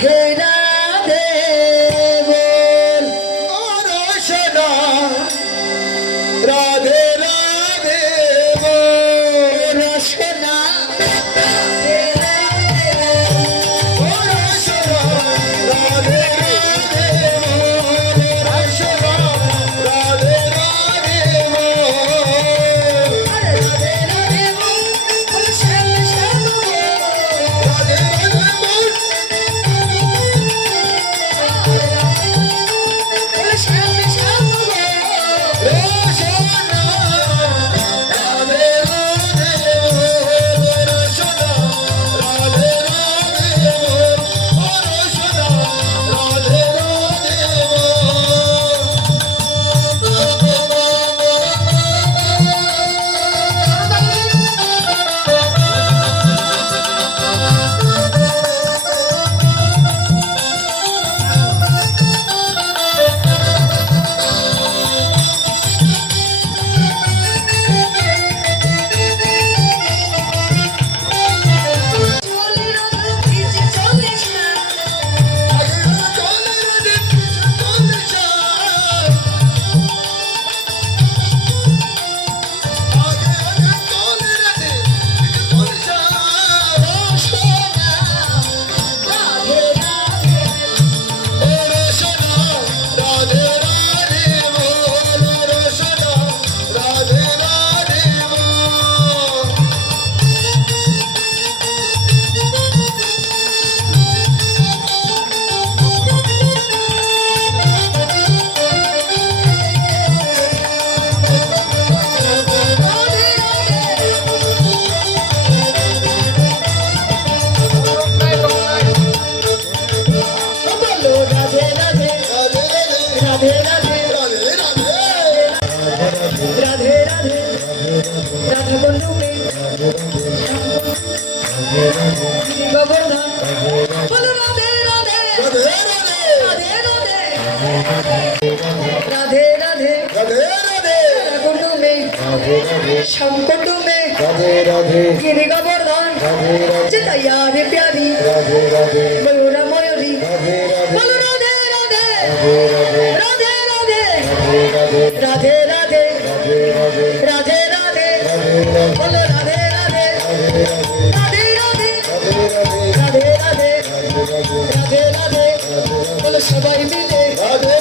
hey Radhe Radhe गिरी गोवर्धन जय तैयार प्यारी राधे राधे बलूरा বলো রাধে রাধে রাধে রাধে রাধে রাধে রাধে রাধে বলো রাধে রাধে রাধে রাধে রাধে সবাই মিলে রাধে